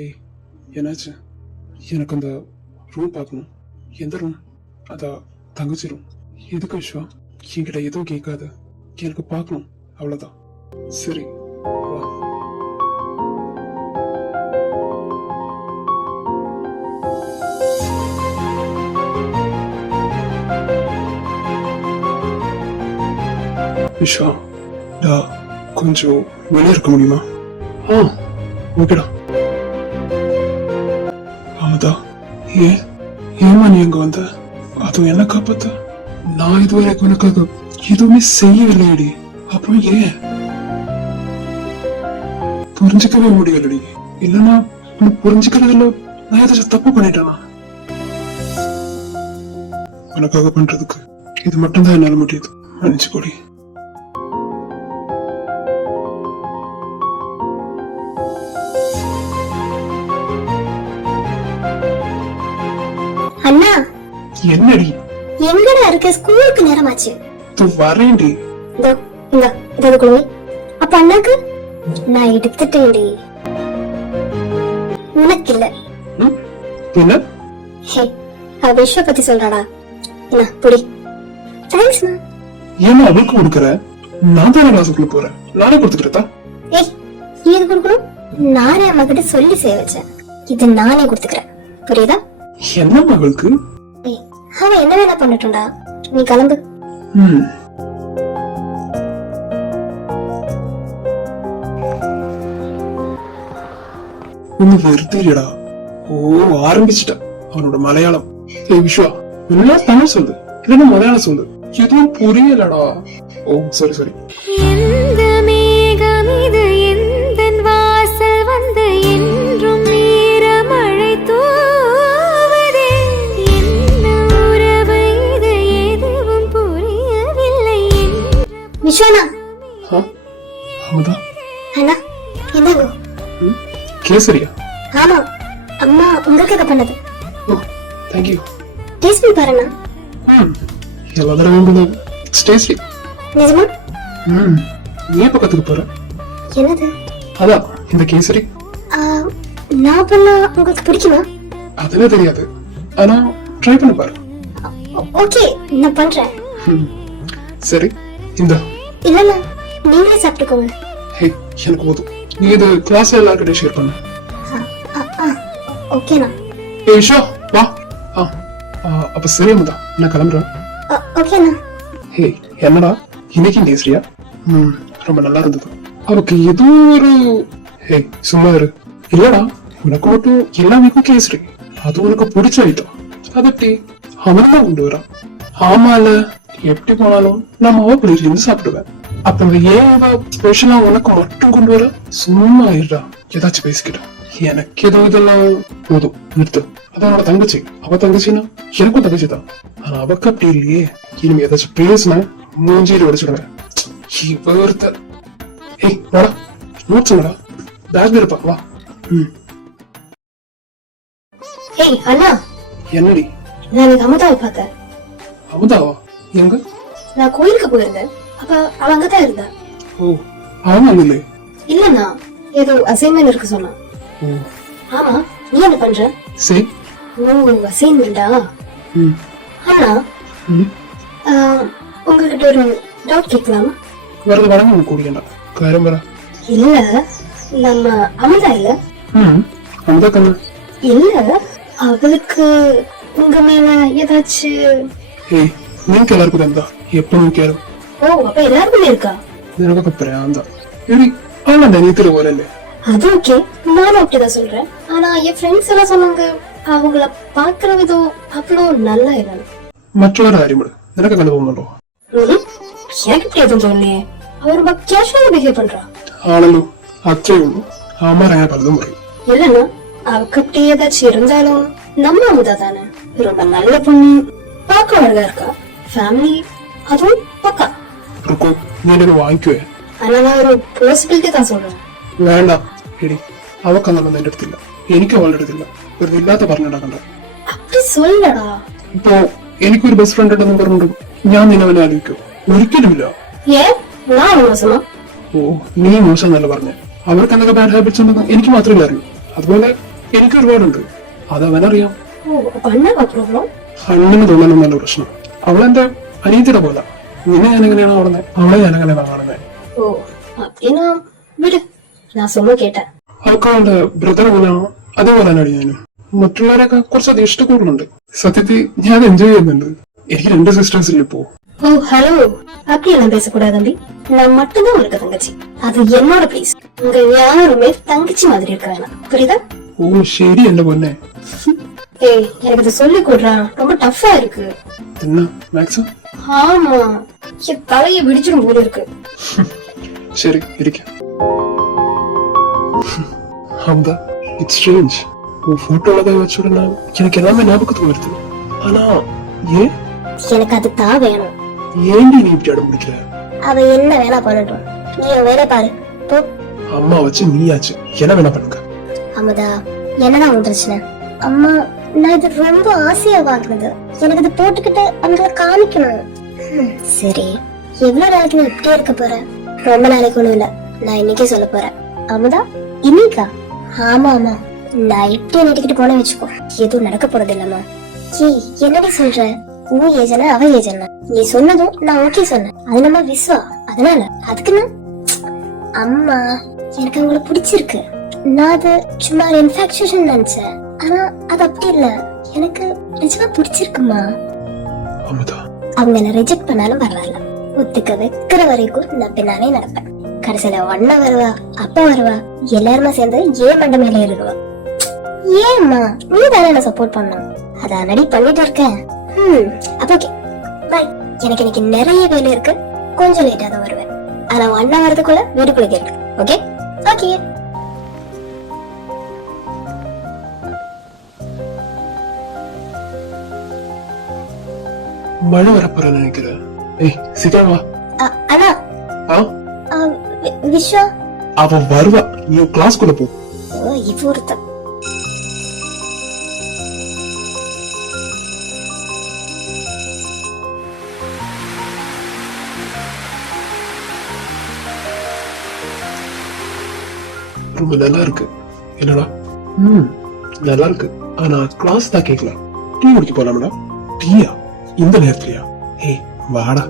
ஏய் என்னாச்சு? எனக்கு அந்த ரூம் பார்க்கணும். எந்த ரூம்? அதான் தங்கச்சி ரூம். எதுக்கு விஸ்வா? என்கிட்ட எதுவும் கேட்காத, எனக்கு பார்க்கணும், அவ்வளவுதான். சரி வா. விஸ்வா, கொஞ்சம் வெளியே இருக்க முடியுமா? ஓகேடா. ஆமாதா, ஏமா நீ அங்க வந்த? அதுவும் என்ன காப்பாத்த? நான் இதுவரை உனக்காக எதுவுமே செய்யவில்லையடி. அப்புறம் ஏன் புரிஞ்சுக்கவே முடியலடி? இல்லன்னா புரிஞ்சுக்கிறதுல நான் ஏதாச்சும் தப்பு பண்ணிட்டேனா? உனக்காக பண்றதுக்கு இது மட்டும்தான் என்னால முடியுது. மன்னிச்சுக்கோடி. அண்ணா, என்னடி எங்கடா இருக்க? ஸ்கூலுக்கு நேரமாச்சு. வரேன்டி. அப்ப அண்ணாக்கு நான் எடுத்துட்டேன்டி. உனக்கு இல்ல. என்ன? ஹே, அவ விஷயம் பத்தி சொல்றாடா. என்ன புடி. தேங்க்ஸ் மா. ஏமா அவளுக்கு கொடுக்கற? நான் தானே கிளாஸுக்குள்ள போறேன், நானே கொடுத்துக்கிறதா? ஏய், நீ எது கொடுக்கணும்? நானே அம்மா கிட்ட சொல்லி செய்ய வச்சேன். இது நானே கொடுத்துக்கிறேன், புரியுதா? என்னம்மா அவளுக்கு? ஏய், அவன் என்ன வேணா பண்ணட்டும்டா, நீ கிளம்பு. ஒண்ணு வெறுத்தேடா. ஓ, ஆரம்பிச்சுட்டா அவனோட மலையாளம். ஏய் விஸ்வா, என்ன தமிழ் சொல்லு, இல்லன்னா மலையாளம் சொல்லு, எதுவும் புரியலடா. ஓ சாரி சாரி. எந்த மேகம் இது எந்தன் வாசல் வந்து என்றும் ஈரமழை தூவுதே. என்ன உறவு இது எதுவும் புரியவில்லை. விஸ்வனா. ஆமாதா. அண்ணா, என்னங்க? கேசரியா? ஆமா, அம்மா உங்களுக்காக பண்ணது. ஓ, தேங்க்யூ. டேஸ்ட் பண்ணி பாருண்ணா. எல்லா தடவையும் ஸ்டேஸ்லி. நிஜமா? நீ பக்கத்துக்கு போற? என்னது? அதான் இந்த கேசரி. நான் பண்ணா உங்களுக்கு பிடிக்குமா? அதுவே தெரியாது, ஆனா ட்ரை பண்ணி பாரு. ஓகே, நான் பண்றேன். சரி, இந்த இல்லண்ணா, நீங்களே சாப்பிட்டுக்கோங்க. ஹே, எனக்கு போதும். நீ இது கிளாஸ்ல எல்லார்கிட்டயும் ஷேர் பண்ணு. ஓகேண்ணா. ஏய் ஷோ, வா. அப்ப சரி அம்மா, நான் கிளம்புறேன். ஓகேண்ணா. ஹே, என்னடா இன்னைக்கு கேசரியா? ரொம்ப நல்லா இருந்தது. அவருக்கு ஏதோ ஒரு. ஹே, சும்மா இரு. இல்லடா, உனக்கு மட்டும் எல்லாமேக்கும் கேசரி, அது உனக்கு பிடிச்ச ஐட்டம். அதட்டி அவன்தான் கொண்டு வரான். ஆமால, எப்படி போனாலும் நான் மாவ பிள்ளைல இருந்து சாப்பிடுவேன். அப்ப ஏன் ஸ்பெஷலா உனக்கு மட்டும் கொண்டு வர? சும்மா இருடா, ஏதாச்சும் பேசிக்கிட்டா. எனக்கு ஏதோ இதெல்லாம் போதும், நிறுத்து. அதான் தங்கச்சி, அவ தங்கச்சின்னா எனக்கும் தங்கச்சி தான். ஆனா அவக்கு அப்படி இல்லையே. இனிமே ஏதாச்சும் பேசின மூஞ்சியில உடைச்சிடுவேன். ஏய் வாடா, நோட்ஸ்ங்கடா, பேக்ல இருப்பா, வா. ஏய் அண்ணா. என்னடி? நான் அமுதாவை பார்த்தேன். அமுதாவா? எங்க? நான் கோயிலுக்கு போயிருந்தேன், அப்ப அவ அங்கதான் இருந்தா. ஓ, அவன் அங்க இல்லை? இல்லண்ணா, ஏதோ அசைன்மெண்ட் இருக்கு சொன்னா. ஆமா, நீ என்ன பண்ற? சரி, உங்க அசைன்மெண்டா? ஆனா உங்ககிட்ட ஒரு டவுட் கேட்கலாமா? வரது வரணும் கூடியண்டா காரம்பரா. இல்ல, நம்ம அமுதா இல்ல? அமுதா கண்ணா இல்ல, அவளுக்கு உங்க மேல ஏதாச்சும்? ஏய், நீங்க எல்லாருக்கும் இருந்தா எப்பவும் கேளும். ஓ, அப்ப எல்லாருக்குமே இருக்கா? எனக்கு அப்புறம் அந்த சரி, ஆனா நீ திரு வரல. அது ஓகே, நானும் அப்படிதான் சொல்றேன். ஆனா என் ஃப்ரெண்ட்ஸ் எல்லாம் சொன்னாங்க அவங்கள பாக்குற விதம் அவ்வளோ நல்லா இல்லை. மற்றொரு அறிமுறை எனக்கு அனுபவம் உண்டோ? எனக்கு இப்படி எதுவும் தோணலையே. அவர் ரொம்ப கேஷுவலா பிஹேவ் பண்றா. ஆனாலும் அச்சை ஒண்ணு ஆமாராய பலதும் முறை இல்லன்னா அவக்கு அப்படி ஏதாச்சும் இருந்தாலும் நம்ம அமுதா தானே, ரொம்ப நல்ல பொண்ணு, பார்க்க அழகா இருக்கா, ஃபேமிலி அதுவும் பக்கா. ருக்கோ, நீ எனக்கு வாங்கிக்குவே. ஆனா நான் ஒரு பாசிபிலிட்டி தான் சொல்றேன். വേണ്ട എടി, അവക്കങ്ങനെ എന്റെ അടുത്തില്ല, എനിക്ക് അവളുടെ അടുത്തില്ല. ഒരു ഇല്ലാത്ത പറഞ്ഞിടാ കണ്ട. அப்படி சொல்லடா. ഇപ്പൊ എനിക്കൊരു ബെസ്റ്റ് ഫ്രണ്ട് ഉണ്ടെന്ന് പറഞ്ഞിട്ടും ഞാൻ നിന്നെ അവനെ ആലോചിക്കോ? ഒരിക്കലുമില്ല. ஏன் நான் மோசமா? ഓ, നീ മോശം എന്നല്ല പറഞ്ഞ. അവർക്ക് എന്തൊക്കെ ബാഡ് ഹാബിറ്റ്സ് ഉണ്ടെന്ന് എനിക്ക് മാത്രമേ അറിയൂ. അതുപോലെ എനിക്ക് ഒരുപാടുണ്ട്. അതവനറിയാം. ഓ അപ്പൊ അണ്ണാ പ്രോബ്ലം? അണ്ണന് തോന്നാനൊന്നല്ല പ്രശ്നം. അവളെന്റെ അനിയത്തിയുടെ പോലെ. നിന്നെ ഞാനെങ്ങനെയാണോ കാണുന്നത് അവളെ ഞാനെങ്ങനെയാണ് കാണുന്നത്. ഓ அப்படின்னா விடு, நான் சும்மா கேட்டேன். അവൾക്ക് അവളുടെ ബ്രദർ പോലെയാണോ അതേപോലെ തന്നെ ഞാനും. മറ്റുള്ളവരൊക്കെ കുറച്ചധികം ഇഷ്ടക്കൂടുന്നുണ്ട്. സത്യത്തിൽ ഞാൻ എൻജോയ് ചെയ്യുന്നുണ്ട്. എനിക്ക് 2 സിസ്റ്റേഴ്സ് ഇല്ല ഇപ്പോ. ஓ ஹலோ, அப்படியெல்லாம் பேசக்கூடாது தம்பி. நான் மட்டும்தான் உனக்கு தங்கச்சி. அது என்னோட பிளேஸ். உங்க யாருமே தங்கச்சி மாதிரி இருக்க வேணாம், புரியுதா? ഓ ശരി എന്റെ പൊന്നെ. ஏய் எனக்கு இதை சொல்லி கொடுறா, ரொம்ப டஃபா இருக்கு. എന്നാ മാക്സ്? ஆமா, என் தலையை விடிச்சிடும் போல இருக்கு. ശരി ഇരിക്കാം. Amudha, it's strange. உன் போட்டோல தான் வச்சுடனா எனக்கு எல்லாமே ஞாபகத்துக்கு வருது. ஆனா ஏன் எனக்கு அது தான் வேணும். ஏண்டி நீ இப்படி அடம் பிடிக்கிற? அவ என்ன வேணா பண்ணட்டும், நீ வேலை பாரு போ. அம்மா வச்சு நீயாச்சு, என்ன வேணா பண்ணுங்க. அமுதா, என்னடா உன் பிரச்சனை? அம்மா, நான் இது ரொம்ப ஆசையா வாங்கினது. எனக்கு இது போட்டுக்கிட்டு அவங்கள காமிக்கணும். சரி, எவ்வளவு நாளைக்கு நீ இப்படியே இருக்க போற? ரொம்ப நாளைக்கு ஒண்ணும் இல்ல, நான் இன்னைக்கே சொல்ல போறேன். அமுதா, இன்னைக்கா? ஆமா ஆமா, நான் இப்படியே நெட்டிக்கிட்டு போன வச்சுக்கோ, எதுவும் நடக்க போறது இல்லம்மா. ஏய் என்னடி சொல்ற? உன் ஏஜனா அவ ஏஜனா? நீ சொன்னதும் நான் ஓகே சொன்னேன். அது நம்ம விஸ்வா, அதனால அதுக்குன்னு அம்மா எனக்கு அவங்கள பிடிச்சிருக்கு. நான் அது சும்மா இன்ஃபாக்சுவேஷன் நினைச்சேன். ஆனா அது அப்படி இல்ல, எனக்கு நிஜமா பிடிச்சிருக்குமா. அமுதா, அவங்க என்ன ரிஜெக்ட் பண்ணாலும் பரவாயில்ல, ஒத்துக்க வைக்கிற வரைக்கும் நான் பின்னாலே நடப்பேன். கடைசியில ஒன்னா வருவா, அப்பா வருவா, எல்லாருமே சேர்ந்து ஏன் மண்ட மேல ஏறிடுவா. ஏம்மா நீ தானே என்ன சப்போர்ட் பண்ணும், அதான் நடி பண்ணிட்டு இருக்கேன். அப்ப ஓகே பை. எனக்கு இன்னைக்கு நிறைய வேலை இருக்கு, கொஞ்சம் லேட்டா தான் வருவேன். ஆனா அண்ணா வரதுக்குள்ள வீட்டுக்குள்ள இருக்கு. Okay okay. மழை வரப்போற நினைக்கிறேன். ஏய் சீக்கிரம் வா. அண்ணா, விஸ்வா அவ வருவா, நீ கிளாஸ்க்குள்ள போ. இது ஒருத்த. ரொம்ப நல்லா இருக்கு. என்னடா? நல்லா இருக்கு. ஆனா கிளாஸ் தான் கேட்கல. டீ குடிக்க போலாம்டா. டீயா இந்த நேரத்துலயா? ஏய் வாடா.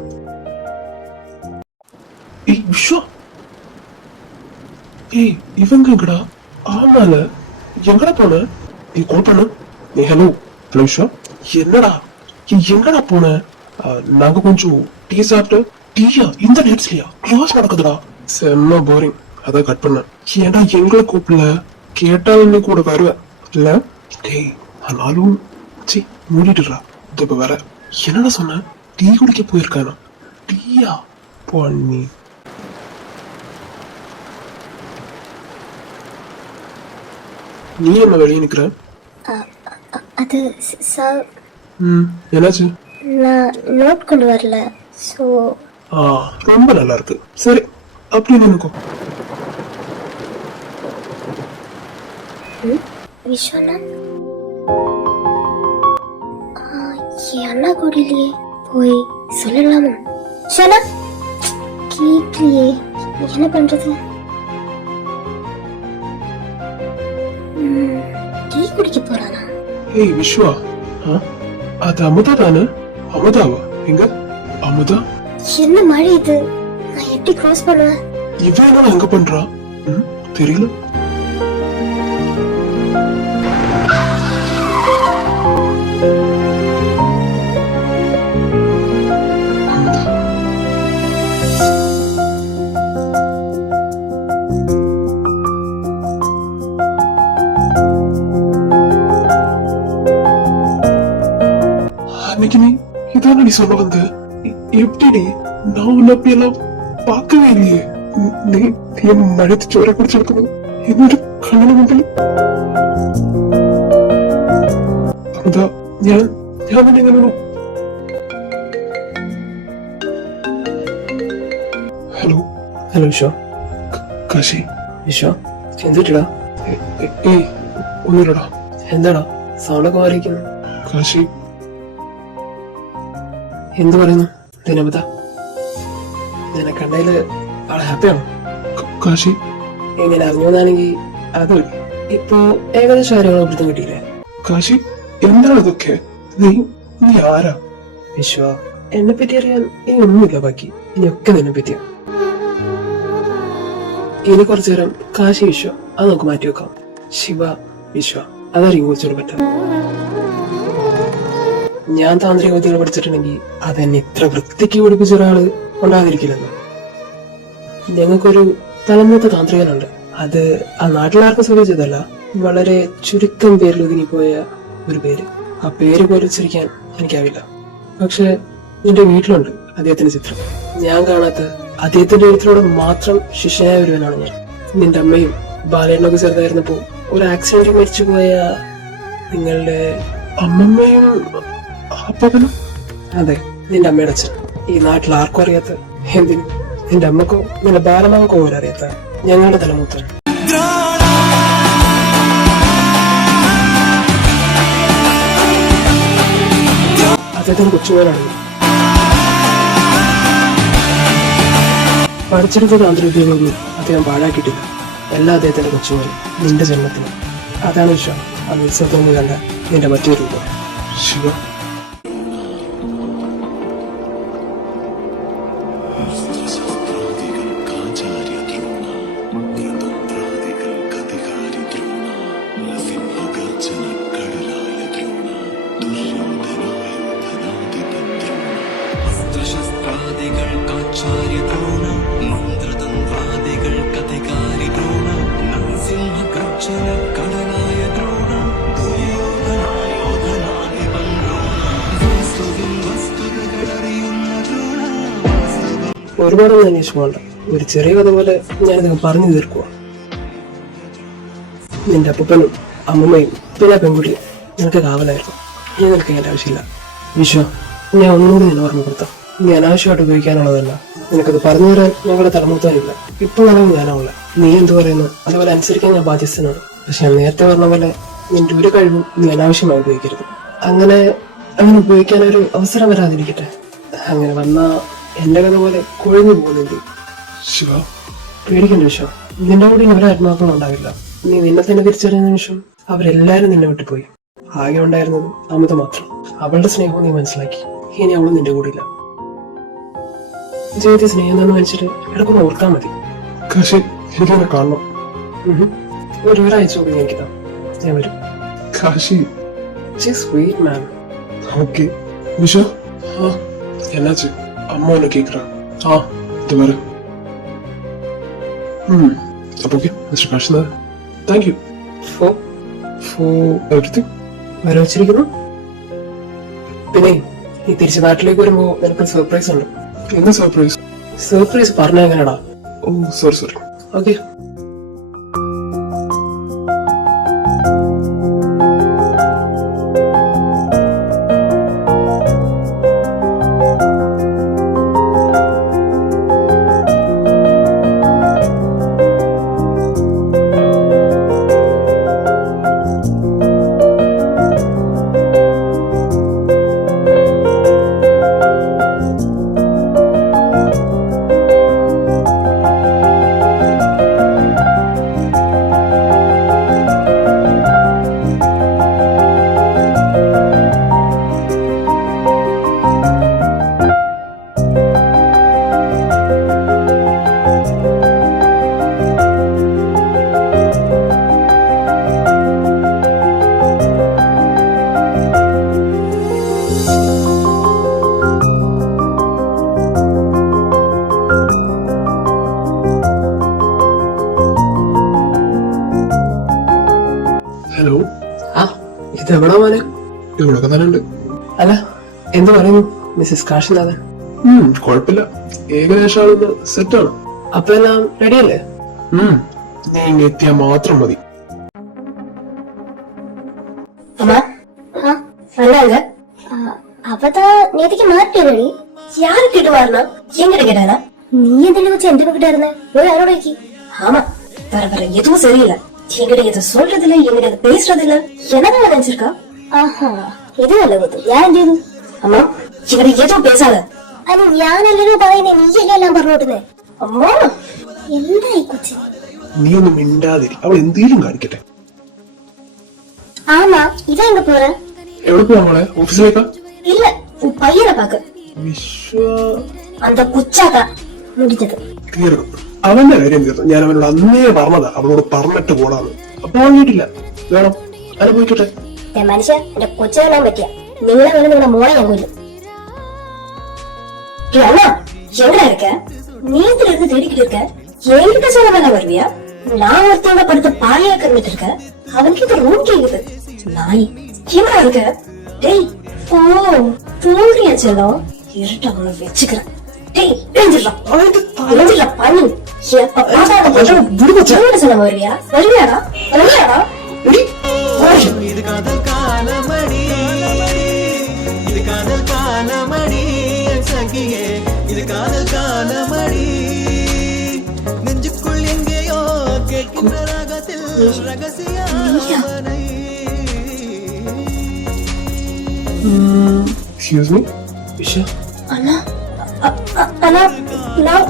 ஏய் விஸ்வா, ஏய் இவங்க எங்கடா? ஆமால, எங்கடா போன? நீ கால் பண்ண. ஏய் ஹலோ ஹலோ விஸ்வா, என்னடா எங்கடா போன? நாங்க கொஞ்சம் டீ சாப்பிட்டு. டீயா இந்த நேரத்துலயா? கிளாஸ் நடக்குதுடா. செம்ம போரிங், அதான் கட் பண்ண. ஏன்டா எங்களை கூப்பிடல? கேட்டா நீ கூட வருவ இல்ல? டேய் ஆனாலும் சி மூடிட்டுறா. இப்ப வர. என்னடா சொன்ன? டீ குடிக்க போயிருக்கானா? டீயா பொண்ணி? நீ என்ன வெளியே நிக்கிற? அது என்னாச்சு? நான் நோட் கொண்டு வரல. சோ ரொம்ப நல்லா இருக்கு. சரி அப்படி நினைக்கோ. விஸ்வனா என் அண்ணா கூட இல்லையே, போய் சொல்லலாமா? சொன்னா கேட்கலையே, என்ன பண்றது? டீ குடிக்க போறானா? ஏய் விஸ்வா, அது அமுதா தானே? அமுதாவா? எங்க அமுதா? என்ன மழை இது, நான் எப்படி கிராஸ் பண்ணுவேன்? இவன் எங்க பண்றா? தெரியல. அன்னைக்கு நீ இதான் நீ சொல்ல வந்த. எப்படி நான் உன்னை அப்படி எல்லாம் பார்க்கவே இல்லையே. நீ மழைத்து ചോര കുടിച്ചെടുക്കുന്നു എന്നൊരു കണ്ണിന് മുമ്പിൽ. അതാ ഞാൻ തന്നെ ഇങ്ങനെ. ഹലോ ഹലോ വിശ്വ. കാശി വിശ്വ എന്തിട്ടാ? ഏയ് ഒന്നുമില്ലടാ. എന്താടാ സൗണ്ടൊക്കെ മാറിയിരിക്കുന്നു? കാശി എന്ത് പറയുന്നു? ദിനമത നിന്നെ കണ്ടതില് ആളെ ഹാപ്പിയാണോ? കാശി എങ്ങനെ അറിഞ്ഞതാണെങ്കിൽ അത് ഇപ്പോ ഏകദേശം കാര്യങ്ങൾ പിടുത്തം കിട്ടിയില്ലേ? കാശി എന്താണ് ഇതൊക്കെ? നീ നീ ആരാ? വിശ്വ, എന്നെ പറ്റി അറിയാൻ ഇനി ഒന്നുമില്ല ബാക്കി. ഇനിയൊക്കെ നിന്നെ പറ്റിയാ. ഇനി കുറച്ചു നേരം കാശി വിശ്വ അത് നമുക്ക് മാറ്റി വെക്കാം. ശിവ വിശ്വ അതായിരിക്കും കുറച്ചുകൂടെ പറ്റുക. ഞാൻ താന്ത്രിക വിദ്യകൾ പഠിച്ചിട്ടുണ്ടെങ്കിൽ അതെന്നെ ഇത്ര വൃത്തിക്ക് പഠിപ്പിച്ച ഒരാള് ഉണ്ടാകാതിരിക്കില്ലല്ലോ. ഞങ്ങൾക്കൊരു തലമൂത്ത താന്ത്രികനുണ്ട്. അത് ആ നാട്ടിലാർക്കും ശ്രദ്ധിച്ചതല്ല, വളരെ ചുരുക്കം പേരിൽ ഒതുങ്ങിപ്പോയ ഒരു പേര്. ആ പേര് പോലും ഉച്ചരിക്കാൻ എനിക്കാവില്ല. പക്ഷെ നിന്റെ വീട്ടിലുണ്ട് അദ്ദേഹത്തിന്റെ ചിത്രം. ഞാൻ കാണാത്ത അദ്ദേഹത്തിന്റെ എഴുത്തിലൂടെ മാത്രം ശിഷ്യനായ ഒരുവനാണ് ഞാൻ. നിന്റെ അമ്മയും ബാലേട്ടനൊക്കെ ചെറുതായിരുന്നപ്പോ ഒരു ആക്സിഡന്റിൽ മരിച്ചുപോയ നിങ്ങളുടെ അമ്മമ്മയും അപ്പനും? അതെ, നിന്റെ അമ്മയുടെ അച്ഛൻ. ഈ നാട്ടിൽ ആർക്കും അറിയാത്ത, എന്തിനും നിന്റെ അമ്മക്കോ നിന്റെ ബാലമാവക്കോ പോലും അറിയാത്ത ഞങ്ങളുടെ തലമൂത്തൻ. അദ്ദേഹത്തിന് കൊച്ചുമോനാണ്. പഠിച്ചെടുത്ത താന്ത്രികതയൊന്നും അദ്ദേഹം പാഴാക്കിയിട്ടില്ല. എല്ലാം അദ്ദേഹത്തിന്റെ കൊച്ചുമോനും നിന്റെ ജന്മത്തിന്. അതാണ് വിശ്വം ആ ഉത്സവത്തിൽ കണ്ട നിന്റെ മറ്റൊരു രൂപം. ശിവ, ഒരുപാടൊന്നും അന്വേഷിച്ചു പോകണ്ട. ഒരു ചെറിയ കഥ പോലെ ഞാനിത് പറഞ്ഞു തീർക്കുക. നിന്റെ അപ്പനും അമ്മമ്മയും പിന്നെ പെൺകുട്ടിയും നിനക്ക് കാവലായിരുന്നു. ഇനി നിനക്ക് അതിന്റെ ആവശ്യമില്ല. വിശ്വ, ഞാൻ ഒന്നുകൂടി നിന്നെ ഓർമ്മപ്പെടുത്താം. നീ അനാവശ്യമായിട്ട് ഉപയോഗിക്കാനുള്ളതല്ല. നിനക്കത് പറഞ്ഞു തരാൻ ഞങ്ങളുടെ തലമുത്താനില്ല. ഇപ്പോൾ വേണമെങ്കിൽ ഞാനാവില്ല. നീ എന്ത് പറയുന്നു അതുപോലെ അനുസരിക്കാൻ ഞാൻ ബാധ്യസ്ഥനാണ്. പക്ഷെ ഞാൻ നേരത്തെ പറഞ്ഞ പോലെ നിന്റെ ഒരു കഴിവും നീ അനാവശ്യമായി ഉപയോഗിക്കരുത്. അങ്ങനെ ഉപയോഗിക്കാനൊരു അവസരം വരാതിരിക്കട്ടെ. അങ്ങനെ വന്നാ എന്റെ കഥ പോലെ കുഴഞ്ഞു പോകുന്നുണ്ട്. ശിവ, പേടിക്കേണ്ട വിശ്വ. നിന്റെ കൂടെ ഇനി ഒരാത്മാക്കളും ഉണ്ടാവില്ല. നീ നിന്നെ തന്നെ തിരിച്ചറിയുന്ന നിമിഷം അവരെല്ലാരും നിന്നെ വിട്ടുപോയി. ആകെ ഉണ്ടായിരുന്നത് അമൃത മാത്രം. അവളുടെ സ്നേഹവും നീ മനസ്സിലാക്കി. ഇനി അവളും നിന്റെ കൂടെ ഇല്ല. ജീവിതത്തിൽ സ്നേഹം എന്ന് മനസ്സിൽ ഇടക്കൊന്ന് ഓർത്താൽ മതി. കാശി, എനിക്കങ്ങനെ കാണണം. ഒരാഴ്ച കൂടി എനിക്കിതാ, ഞാൻ വരും. Kashi, sweet man. Okay Visha. என்னாச்சு? அம்மா ஒன்று கேட்குறான். இது வர. அப்போ okay mister Kashnath, thank you for everything. വരെ വെച്ചിരിക്കുന്നു. പിന്നെ നീ തിരിച്ച് നാട്ടിലേക്ക് വരുമ്പോ നിനക്ക് സർപ്രൈസ് ഉണ്ട്. என்ன സർപ്രൈസ്? സർപ്രൈസ് പറഞ്ഞ എങ്ങനെയാടാ? ഓ സോറി. ഓക്കെ. ഹലോ. ഇത് എവിടാ മോനെ? ഇവിടൊക്കെ തന്നെ ഉണ്ട്. അല്ല, എന്ത് പറയുന്നു മിസ്സസ് കാശിനാഥൻ? കുഴപ്പമില്ല, ഏകദേശം ആളൊന്ന് സെറ്റാണ്. അപ്പൊ എല്ലാം റെഡിയല്ലേ? നീ ഇങ്ങ് എത്തിയാൽ മാത്രം മതി. அப்பதான் நேற்றுக்கு மாட்டேனடி. யாரு கிட்ட வரணும்? எங்கிட்ட கேட்டானா? நீ எந்த வச்சு எந்த கிட்ட இருந்த? போய் யாரோட? ஆமா, வர வர எதுவும் சரியில்லை. எங்கிட்ட எதை சொல்றது இல்ல, எங்கிட்ட எதை பேசுறது இல்ல. என்னதான் நினைச்சிருக்கா? எதுவும் இல்ல. யாரும் ചെയ്തു? അമ്മ, ഇവരെ എതും പേസാതെ. അത് ഞാനല്ലല്ലോ പറയുന്നേ, നീയല്ലേ എല്ലാം പറഞ്ഞോട്ടുന്നേ. അമ്മ, എന്തായി കൊച്ചി? നീ ഒന്നും മിണ്ടാതിരി, അവൾ എന്തേലും കാണിക്കട്ടെ. ஆமா, இவன் எங்க போற? எവിടെ போவாங்களே? ஆபீஸ்லேக்கா? இல்ல, உன் பையனை பாக்க. വിശ്വ அந்த குச்சாதான் முடிஞ்சது. തീർന്നു. അവന്റെ കാര്യം തീർന്നു. ഞാൻ അവനോട് അന്നേ പറഞ്ഞതാ അവളോട് പറഞ്ഞിട്ട് പോടാന്ന്. അപ്പൊ വാങ്ങിയിട്ടില്ല. വേണം അനുഭവിക്കട്ടെ. മനുഷ്യ എന്റെ കൊച്ചിനെ പറ്റിയ നിങ്ങളെ വേണം നിങ്ങളുടെ മോളെ ഞാൻ കൊല്ലും. அண்ணா எங்கடா இருக்க? நீத்துல இருந்து தேடிக்கிட்டு இருக்க. என்கிட்ட சொல்ல வேணாம் வருவியா? நான் ஒருத்தவங்க படுத்து பாலையா கறந்துட்டு இருக்க. அவன்கிட்ட ரூம் கேக்குது. நாய் எங்கடா இருக்க? டேய் ஓ தூங்குறியா செல்லம்? இருட்ட அவனை வச்சுக்கிறேன். டேய் எழுந்திரா பண்ணு. சொல்ல வருவியா? வருவியாடா? வருவியாடா? இது காதல் காலமணி, இது காதல் காலமணி சகியே, இது காதல் காலமணி. நெஞ்சுக்குள் எங்கேயோ கேட்கின்ற ராகத்தில் ரகசியமனை. Excuse me. വിശ്വ அண்ணா அண்ணா நான்